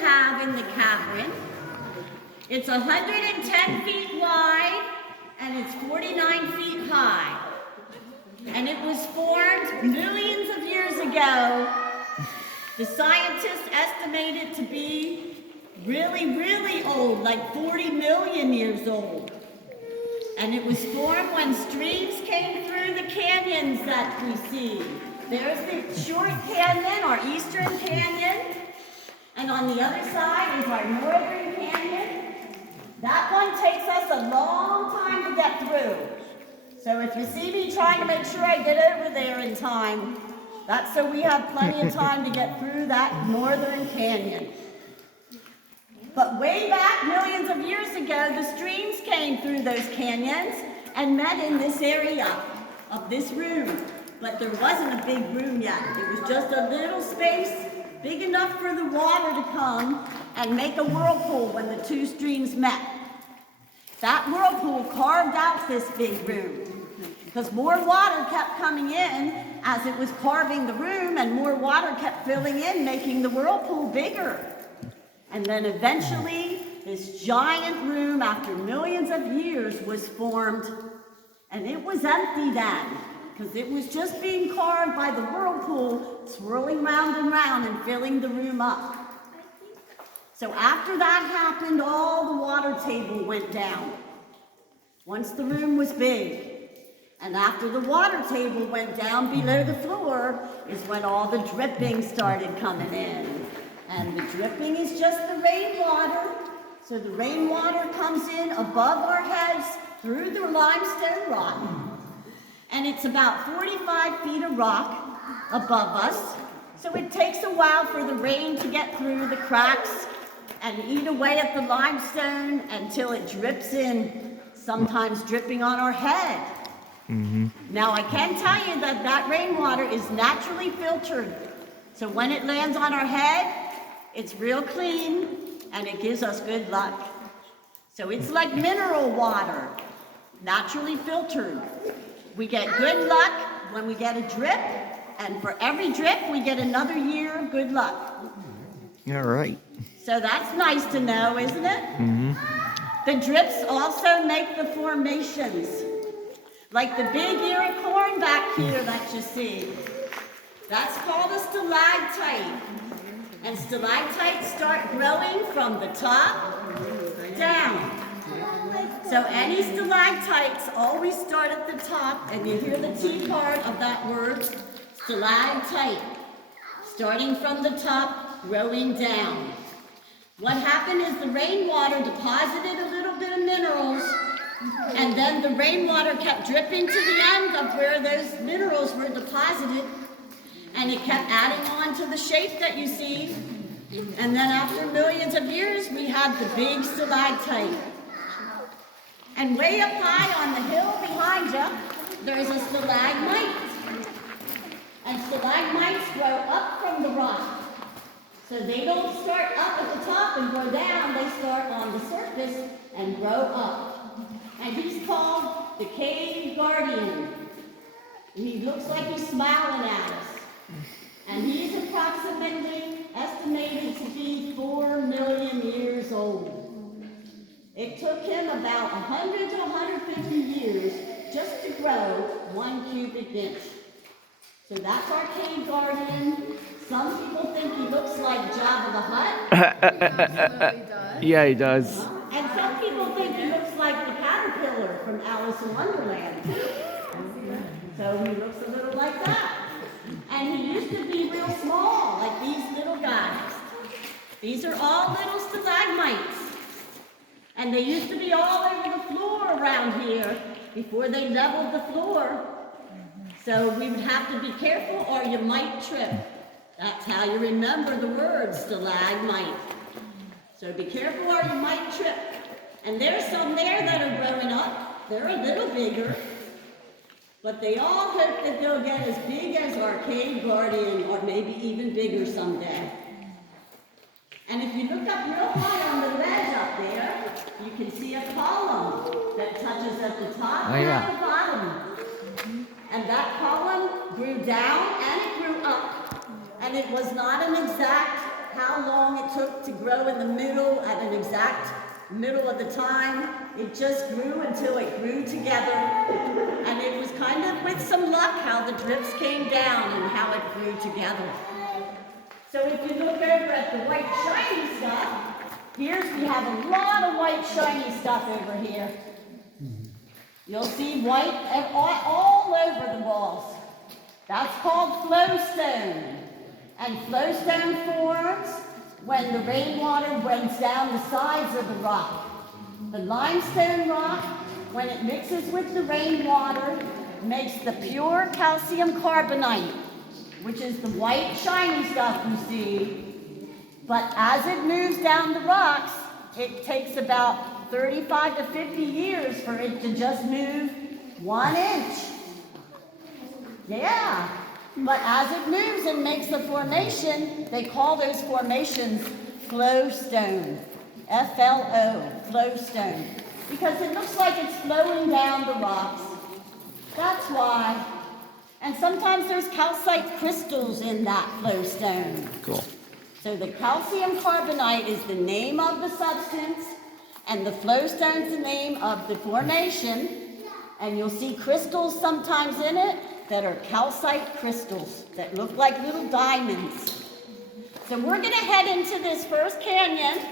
have in the cavern. It's 110 feet wide and it's 49 feet high. And it was formed millions of years ago. The scientists estimate it to be really, really old, like 40 million years old. And it was formed when streams came through the canyons that we see. There's the short canyon, our eastern canyon, and on the other side is our northern canyon. That one takes us a long time to get through. So if you see me trying to make sure I get over there in time, that's so we have plenty of time to get through that northern canyon. But way back millions of years ago, the streams came through those canyons and met in this area of this room. But there wasn't a big room yet. It was just a little space big enough for the water to come and make a whirlpool when the two streams met. That whirlpool carved out this big room because more water kept coming in as it was carving the room, and more water kept filling in, making the whirlpool bigger. And then eventually, this giant room, after millions of years, was formed, and it was empty then, because it was just being carved by the whirlpool, swirling round and round and filling the room up. So after that happened, all the water table went down. Once the room was big, and after the water table went down below the floor is when all the dripping started coming in. And the dripping is just the rainwater. So the rainwater comes in above our heads through the limestone rock. And it's about 45 feet of rock above us. So it takes a while for the rain to get through the cracks and eat away at the limestone until it drips in, sometimes dripping on our head. Now I can tell you that that rainwater is naturally filtered. So when it lands on our head, it's real clean and it gives us good luck. So it's like mineral water, naturally filtered. We get good luck when we get a drip, and for every drip we get another year of good luck. All right. So that's nice to know, isn't it? The drips also make the formations. Like the big ear of corn back here that you see. That's called a stalactite. And stalactites start growing from the top down. So any stalactites always start at the top, and you hear the T part of that word, stalactite. Starting from the top, growing down. What happened is the rainwater deposited a little bit of minerals, and then the rainwater kept dripping to the end of where those minerals were deposited, and it kept adding on to the shape that you see. And then after millions of years, we had the big stalactite. And way up high on the hill behind you, there's a stalagmite. And stalagmites grow up from the rock. So they don't start up at the top and go down, they start on the surface and grow up. And he's called the cave guardian. He looks like he's smiling at us. And he's approximately estimated to be 4 million years old. It took him about 100 to 150 years just to grow 1 cubic inch. So that's our cave guardian. Some people think he looks like Jabba the Hutt. Yeah, he does. And some people think he looks like the caterpillar from Alice in Wonderland. So he looks a little like that. And he used to be real small, like these little guys. These are all little stalagmites. And they used to be all over the floor around here before they leveled the floor. So we would have to be careful or you might trip. That's how you remember the word stalagmite. So be careful or you might trip. And there's some there that are growing up. They're a little bigger. But they all hope that they'll get as big as our cave guardian, or maybe even bigger someday. And if you look up real high on the ledge up there, you can see a column that touches at the top and at the bottom. And that column grew down and it grew up. And it was not an exact how long it took to grow in the middle at an exact middle of the time. It just grew until it grew together. And it was kind of with some luck how the drips came down and how it grew together. So if you look over at the white shiny stuff, we have a lot of white shiny stuff over here. You'll see white all over the walls. That's called flowstone. And flowstone forms when the rainwater runs down the sides of the rock. The limestone rock, when it mixes with the rainwater, makes the pure calcium carbonate, which is the white shiny stuff you see. But as it moves down the rocks, it takes about 35 to 50 years for it to just move 1 inch. Yeah, but as it moves and makes the formation, they call those formations flowstone. F-L-O, flowstone. Because it looks like it's flowing down the rocks. That's why. And sometimes there's calcite crystals in that flowstone. Cool. So the calcium carbonate is the name of the substance, and the flowstone is the name of the formation. And you'll see crystals sometimes in it that are calcite crystals that look like little diamonds. So we're going to head into this first canyon.